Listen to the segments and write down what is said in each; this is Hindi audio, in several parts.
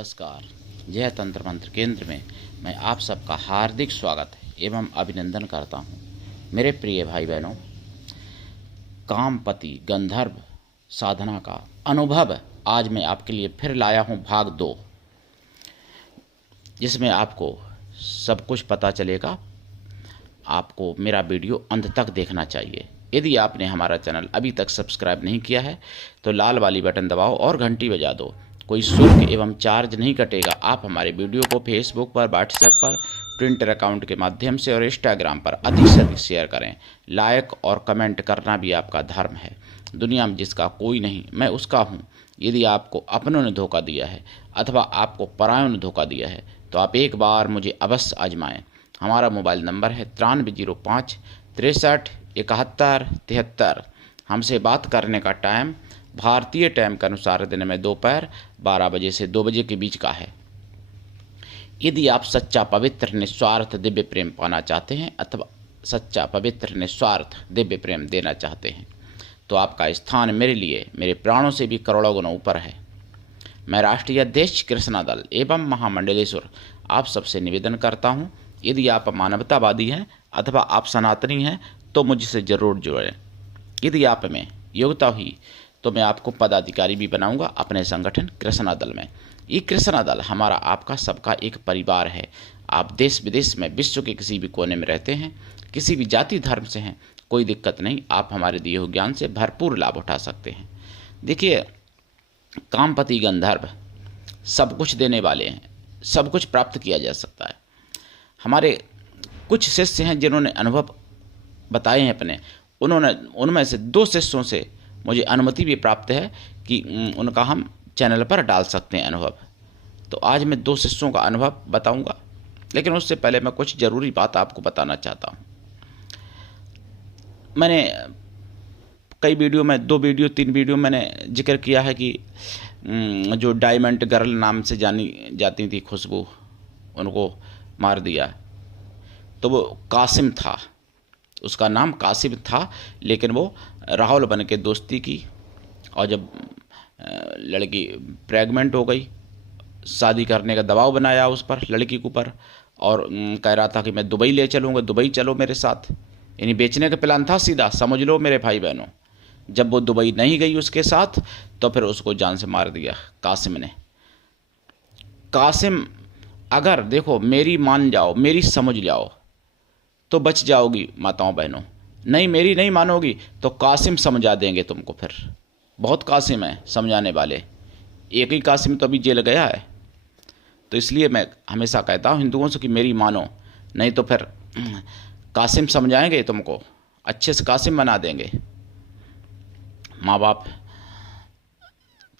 नमस्कार। जय तंत्र मंत्र केंद्र में मैं आप सबका हार्दिक स्वागत एवं अभिनंदन करता हूँ। मेरे प्रिय भाई बहनों, कामपति गंधर्व साधना का अनुभव आज मैं आपके लिए फिर लाया हूँ भाग 2, जिसमें आपको सब कुछ पता चलेगा। आपको मेरा वीडियो अंत तक देखना चाहिए। यदि आपने हमारा चैनल अभी तक सब्सक्राइब नहीं किया है तो लाल वाली बटन दबाओ और घंटी बजा दो। कोई शुल्क एवं चार्ज नहीं कटेगा। आप हमारे वीडियो को फेसबुक पर, व्हाट्सएप पर, ट्विटर अकाउंट के माध्यम से और इंस्टाग्राम पर अधिक से अधिक शेयर करें। लाइक और कमेंट करना भी आपका धर्म है। दुनिया में जिसका कोई नहीं, मैं उसका हूँ। यदि आपको अपनों ने धोखा दिया है अथवा आपको परायों ने धोखा दिया है तो आप एक बार मुझे अवश्य आजमाएं। हमारा मोबाइल नंबर है 9305 63 71 73। हमसे बात करने का टाइम भारतीय टाइम के अनुसार दिन में दोपहर 12 बजे से 2 बजे के बीच का है। यदि आप सच्चा पवित्र निस्वार्थ दिव्य प्रेम पाना चाहते हैं अथवा सच्चा पवित्र निस्वार्थ दिव्य प्रेम देना चाहते हैं तो आपका स्थान मेरे लिए मेरे प्राणों से भी करोड़ों गुना ऊपर है। मैं राष्ट्रीय अध्यक्ष कृष्णा दल एवं महामंडलेश्वर आप सबसे निवेदन करता हूँ, यदि आप मानवतावादी हैं अथवा आप सनातनी हैं तो मुझसे ज़रूर जुड़ें। यदि आप में योग्यता हुई तो मैं आपको पदाधिकारी भी बनाऊंगा अपने संगठन कृष्णा दल में। ये कृष्णा दल हमारा आपका सबका एक परिवार है। आप देश विदेश में विश्व के किसी भी कोने में रहते हैं, किसी भी जाति धर्म से हैं, कोई दिक्कत नहीं। आप हमारे दिए हुए ज्ञान से भरपूर लाभ उठा सकते हैं। देखिए, कामपति गंधर्व सब कुछ देने वाले हैं, सब कुछ प्राप्त किया जा सकता है। हमारे कुछ शिष्य हैं जिन्होंने अनुभव बताए हैं अपने, उनमें से 2 शिष्यों से मुझे अनुमति भी प्राप्त है कि उनका हम चैनल पर डाल सकते हैं अनुभव। तो आज मैं 2 शिष्यों का अनुभव बताऊंगा, लेकिन उससे पहले मैं कुछ ज़रूरी बात आपको बताना चाहता हूं। मैंने कई वीडियो में 2 वीडियो 3 वीडियो मैंने जिक्र किया है कि जो डायमंड गर्ल नाम से जानी जाती थी खुशबू, उनको मार दिया। तो वो कासिम था, उसका नाम कासिम था, लेकिन वो राहुल बन के दोस्ती की और जब लड़की प्रेग्नेंट हो गई, शादी करने का दबाव बनाया उस पर, लड़की के ऊपर, और कह रहा था कि मैं दुबई ले चलूँगा, दुबई चलो मेरे साथ। यानी बेचने का प्लान था सीधा, समझ लो मेरे भाई बहनों। जब वो दुबई नहीं गई उसके साथ तो फिर उसको जान से मार दिया कासिम ने। कासिम, अगर देखो मेरी मान जाओ, मेरी समझ जाओ तो बच जाओगी माताओं बहनों, नहीं मेरी नहीं मानोगी तो कासिम समझा देंगे तुमको। फिर बहुत कासिम है समझाने वाले, एक ही कासिम तो अभी जेल गया है। तो इसलिए मैं हमेशा कहता हूँ हिंदुओं से कि मेरी मानो, नहीं तो फिर कासिम समझाएंगे तुमको, अच्छे से कासिम बना देंगे। माँ बाप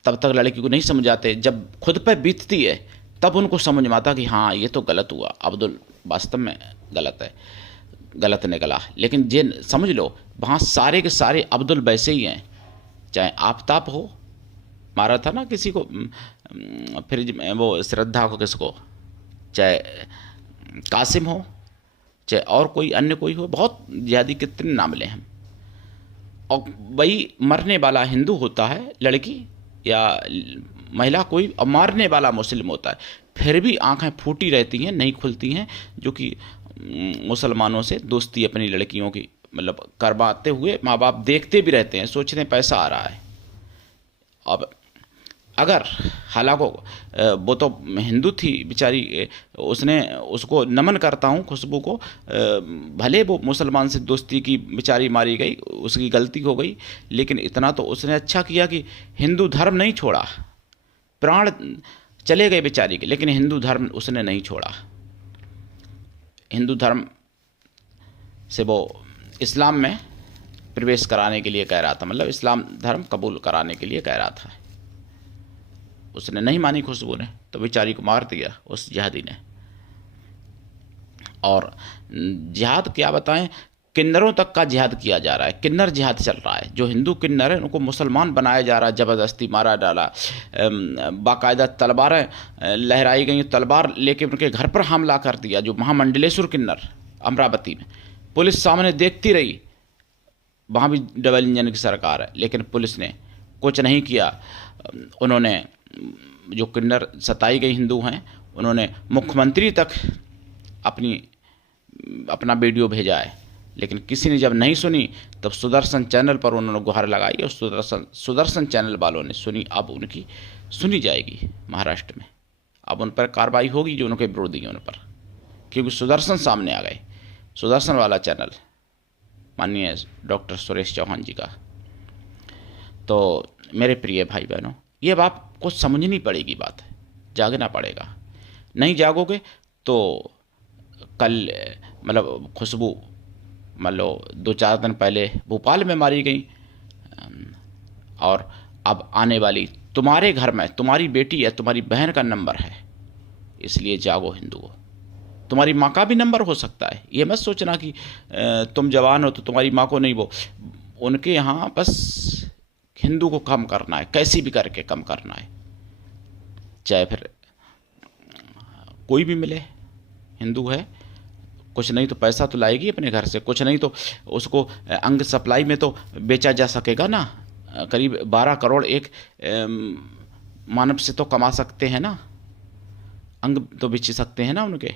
तब तक लड़की को नहीं समझाते, जब खुद पर बीतती है तब उनको समझ में आता कि हाँ ये तो गलत हुआ, अब्दुल वास्तव में गलत है, गलत निकला। लेकिन जिन समझ लो वहाँ सारे के सारे अब्दुल वैसे ही हैं। चाहे आफ्ताब हो, मारा था ना किसी को, फिर वो श्रद्धा को किसको, चाहे कासिम हो, चाहे और कोई अन्य कोई हो, बहुत ज़्यादा कितने नाम लें हम। और वही मरने वाला हिंदू होता है लड़की या महिला कोई, और मारने वाला मुस्लिम होता है। फिर भी आंखें फूटी रहती हैं, नहीं खुलती हैं, जो कि मुसलमानों से दोस्ती अपनी लड़कियों की मतलब करवाते हुए माँ बाप देखते भी रहते हैं, सोचते हैं पैसा आ रहा है। अब अगर हालांकि वो तो हिंदू थी बेचारी, उसने उसको नमन करता हूँ खुशबू को, भले वो मुसलमान से दोस्ती की, बेचारी मारी गई, उसकी गलती हो गई, लेकिन इतना तो उसने अच्छा किया कि हिंदू धर्म नहीं छोड़ा। प्राण चले गए बेचारी के, लेकिन हिंदू धर्म उसने नहीं छोड़ा। हिंदू धर्म से वो इस्लाम में प्रवेश कराने के लिए कह रहा था, मतलब इस्लाम धर्म कबूल कराने के लिए कह रहा था। उसने नहीं मानी खुशबू ने, तो बेचारी को मार दिया उस जिहादी ने। और जिहाद क्या बताएं, किन्नरों तक का जिहाद किया जा रहा है, किन्नर जिहाद चल रहा है। जो हिंदू किन्नर है उनको मुसलमान बनाया जा रहा है, ज़बरदस्ती मारा डाला, बाकायदा तलवारें लहराई गई, तलवार लेके उनके घर पर हमला कर दिया। जो महामंडलेश्वर किन्नर अमरावती में, पुलिस सामने देखती रही, वहाँ भी डबल इंजन की सरकार है, लेकिन पुलिस ने कुछ नहीं किया। उन्होंने जो किन्नर सताई गई हिंदू हैं, उन्होंने मुख्यमंत्री तक अपना वीडियो भेजा है, लेकिन किसी ने जब नहीं सुनी तब सुदर्शन चैनल पर उन्होंने गुहार लगाई और सुदर्शन चैनल वालों ने सुनी। अब उनकी सुनी जाएगी महाराष्ट्र में, अब उन पर कार्रवाई होगी जो उनके विरोधी हैं उन पर, क्योंकि सुदर्शन सामने आ गए। सुदर्शन वाला चैनल माननीय डॉक्टर सुरेश चौहान जी का। तो मेरे प्रिय भाई बहनों, ये अब आपको समझनी पड़ेगी बात, जागना पड़ेगा। नहीं जागोगे तो कल मतलब खुशबू मान लो 2-4 दिन पहले भोपाल में मारी गई, और अब आने वाली तुम्हारे घर में तुम्हारी बेटी या तुम्हारी बहन का नंबर है, इसलिए जागो हिंदुओं। तुम्हारी माँ का भी नंबर हो सकता है, ये मत सोचना कि तुम जवान हो तो तुम्हारी माँ को नहीं, वो उनके यहाँ बस हिंदू को कम करना है, कैसी भी करके कम करना है, चाहे फिर कोई भी मिले, हिंदू है, कुछ नहीं तो पैसा तो लाएगी अपने घर से, कुछ नहीं तो उसको अंग सप्लाई में तो बेचा जा सकेगा ना। करीब 12 करोड़ एक मानव से तो कमा सकते हैं ना, अंग तो बेच सकते हैं ना उनके।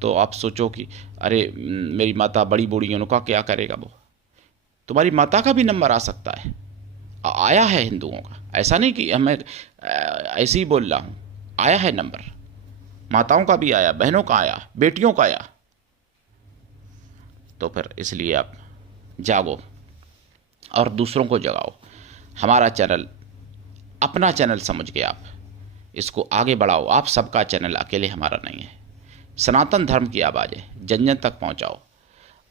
तो आप सोचो कि अरे मेरी माता बड़ी बूढ़ी है, उनका क्या करेगा वो। तुम्हारी माता का भी नंबर आ सकता है, आया है हिंदुओं का, ऐसा नहीं कि मैं ऐसे ही बोल रहा हूँ, आया है नंबर, माताओं का भी आया, बहनों का आया, बेटियों का आया। तो फिर इसलिए आप जागो और दूसरों को जगाओ। हमारा चैनल अपना चैनल समझ के आप इसको आगे बढ़ाओ। आप सबका चैनल, अकेले हमारा नहीं है। सनातन धर्म की आवाज़ें जन जन तक पहुंचाओ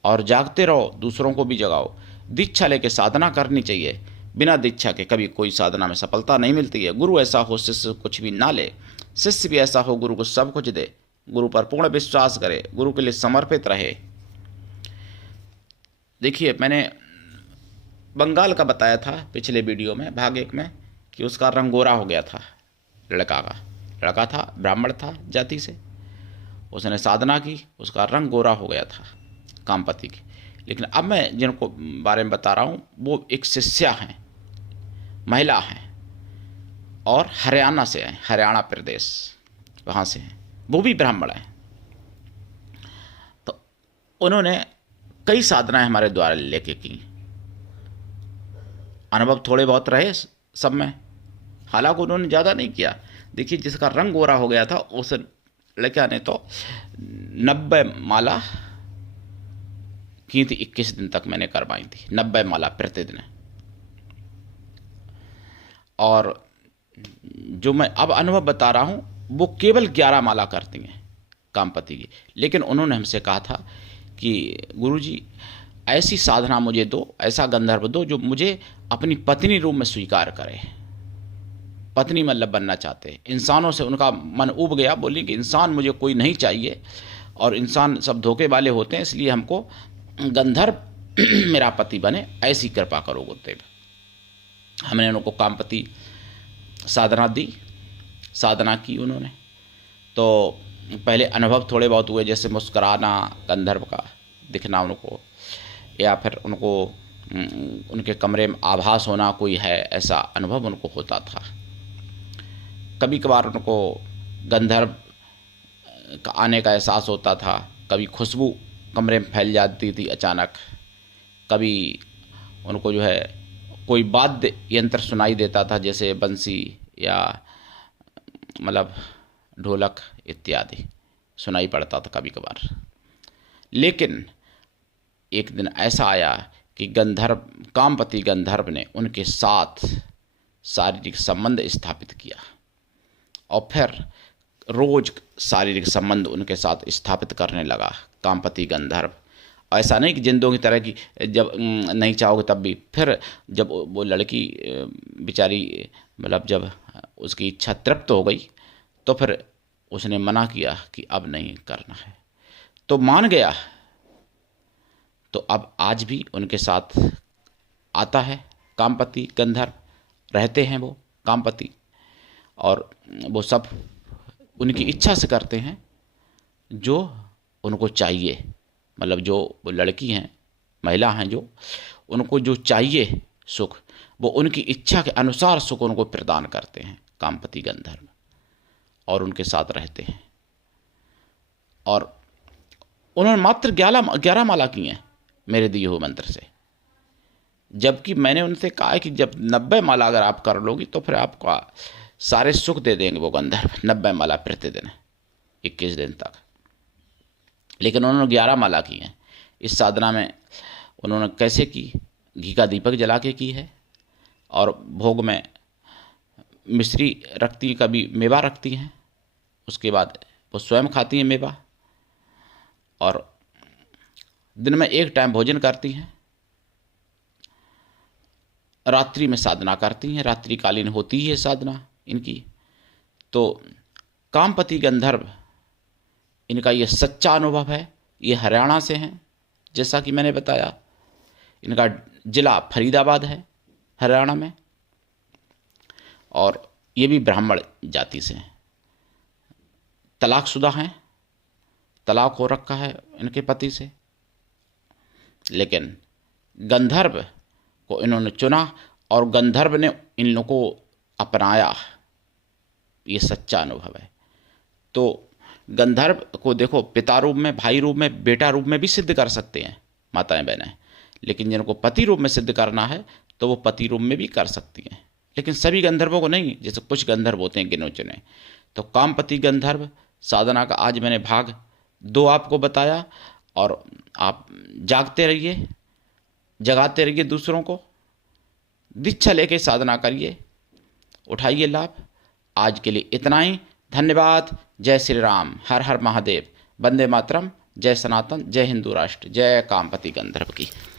और जागते रहो, दूसरों को भी जगाओ। दीक्षा लेके साधना करनी चाहिए, बिना दीक्षा के कभी कोई साधना में सफलता नहीं मिलती है। गुरु ऐसा हो शिष्य कुछ भी ना ले, शिष्य भी ऐसा हो गुरु को सब कुछ दे, गुरु पर पूर्ण विश्वास करे, गुरु के लिए समर्पित रहे। देखिए, मैंने बंगाल का बताया था पिछले वीडियो में, भाग 1 में, कि उसका रंग गोरा हो गया था। लड़का था, ब्राह्मण था जाति से, उसने साधना की, उसका रंग गोरा हो गया था कामपति की। लेकिन अब मैं जिनको बारे में बता रहा हूँ वो एक शिष्या हैं, महिला हैं, और हरियाणा से हैं, हरियाणा प्रदेश वहाँ से हैं, वो भी ब्राह्मण हैं। तो उन्होंने कई साधनाएं हमारे द्वारा लेके की, अनुभव थोड़े बहुत रहे सब में, हालांकि उन्होंने ज़्यादा नहीं किया। देखिए, जिसका रंग गोरा हो गया था उस लड़का ने तो 90 माला की थी, 21 दिन तक मैंने करवाई थी, 90 माला प्रतिदिन। और जो मैं अब अनुभव बता रहा हूँ वो केवल 11 माला करती हैं कामपति की। लेकिन उन्होंने हमसे कहा था कि गुरुजी ऐसी साधना मुझे दो, ऐसा गंधर्व दो जो मुझे अपनी पत्नी रूप में स्वीकार करे। पत्नी मतलब बनना चाहते हैं, इंसानों से उनका मन उब गया, बोली कि इंसान मुझे कोई नहीं चाहिए, और इंसान सब धोखे वाले होते हैं, इसलिए हमको गंधर्व मेरा पति बने, ऐसी कृपा करो गुरुदेव। हमने उनको कामपति साधना दी, साधना की उन्होंने। तो पहले अनुभव थोड़े बहुत हुए, जैसे मुस्कुराना, गंधर्व का दिखना उनको, या फिर उनको उनके कमरे में आभास होना कोई है, ऐसा अनुभव उनको होता था। कभी कभार उनको गंधर्व का आने का एहसास होता था, कभी खुशबू कमरे में फैल जाती थी अचानक, कभी उनको जो है कोई वाद्य यंत्र सुनाई देता था, जैसे बंसी या मतलब ढोलक इत्यादि सुनाई पड़ता था कभी कभार। लेकिन एक दिन ऐसा आया कि कामपति गंधर्व ने उनके साथ शारीरिक संबंध स्थापित किया, और फिर रोज शारीरिक संबंध उनके साथ स्थापित करने लगा कामपति गंधर्व। ऐसा नहीं कि जिंदों की तरह की जब नहीं चाहोगे तब भी। फिर जब वो लड़की बेचारी मतलब जब उसकी इच्छा तृप्त हो गई तो फिर उसने मना किया कि अब नहीं करना है, तो मान गया। तो अब आज भी उनके साथ आता है कामपति गंधर्व, रहते हैं वो कामपति, और वो सब उनकी इच्छा से करते हैं जो उनको चाहिए। मतलब जो वो लड़की हैं, महिला हैं, जो उनको जो चाहिए सुख, वो उनकी इच्छा के अनुसार सुख उनको प्रदान करते हैं। कामपति गंधर्व, और उनके साथ रहते हैं। और उन्होंने मात्र 11 माला की हैं मेरे दिए हुए मंत्र से, जबकि मैंने उनसे कहा है कि जब 90 माला अगर आप कर लोगी तो फिर आपका सारे सुख दे देंगे वो गंधर्व, 90 माला प्रतिदिन 21 दिन तक। लेकिन उन्होंने 11 माला की हैं। इस साधना में उन्होंने कैसे की? घी का दीपक जला के की है, और भोग में मिश्री रखती, कभी मेवा रखती हैं, उसके बाद वो स्वयं खाती हैं मेवा, और दिन में 1 टाइम भोजन करती हैं, रात्रि में साधना करती हैं, रात्रिकालीन होती है साधना इनकी। तो कामपति गंधर्व इनका ये सच्चा अनुभव है। ये हरियाणा से हैं, जैसा कि मैंने बताया। इनका जिला फरीदाबाद है हरियाणा में, और ये भी ब्राह्मण जाति से हैं, तलाकशुदा हैं, तलाक हो रखा है इनके पति से, लेकिन गंधर्व को इन्होंने चुना और गंधर्व ने इन लोगों को अपनाया। ये सच्चा अनुभव है। तो गंधर्व को देखो, पिता रूप में, भाई रूप में, बेटा रूप में भी सिद्ध कर सकते हैं माताएं बहनें, लेकिन जिनको पति रूप में सिद्ध करना है तो वो पति रूप में भी कर सकती हैं, लेकिन सभी गंधर्वों को नहीं, जैसे कुछ गंधर्व होते हैं गिने चुने। तो कामपति गंधर्व साधना का आज मैंने भाग 2 आपको बताया, और आप जागते रहिए, जगाते रहिए दूसरों को, दीक्षा लेके साधना करिए, उठाइए लाभ। आज के लिए इतना ही। धन्यवाद। जय श्री राम। हर हर महादेव। वंदे मातरम। जय सनातन। जय हिंदू राष्ट्र। जय कामपति गंधर्व की।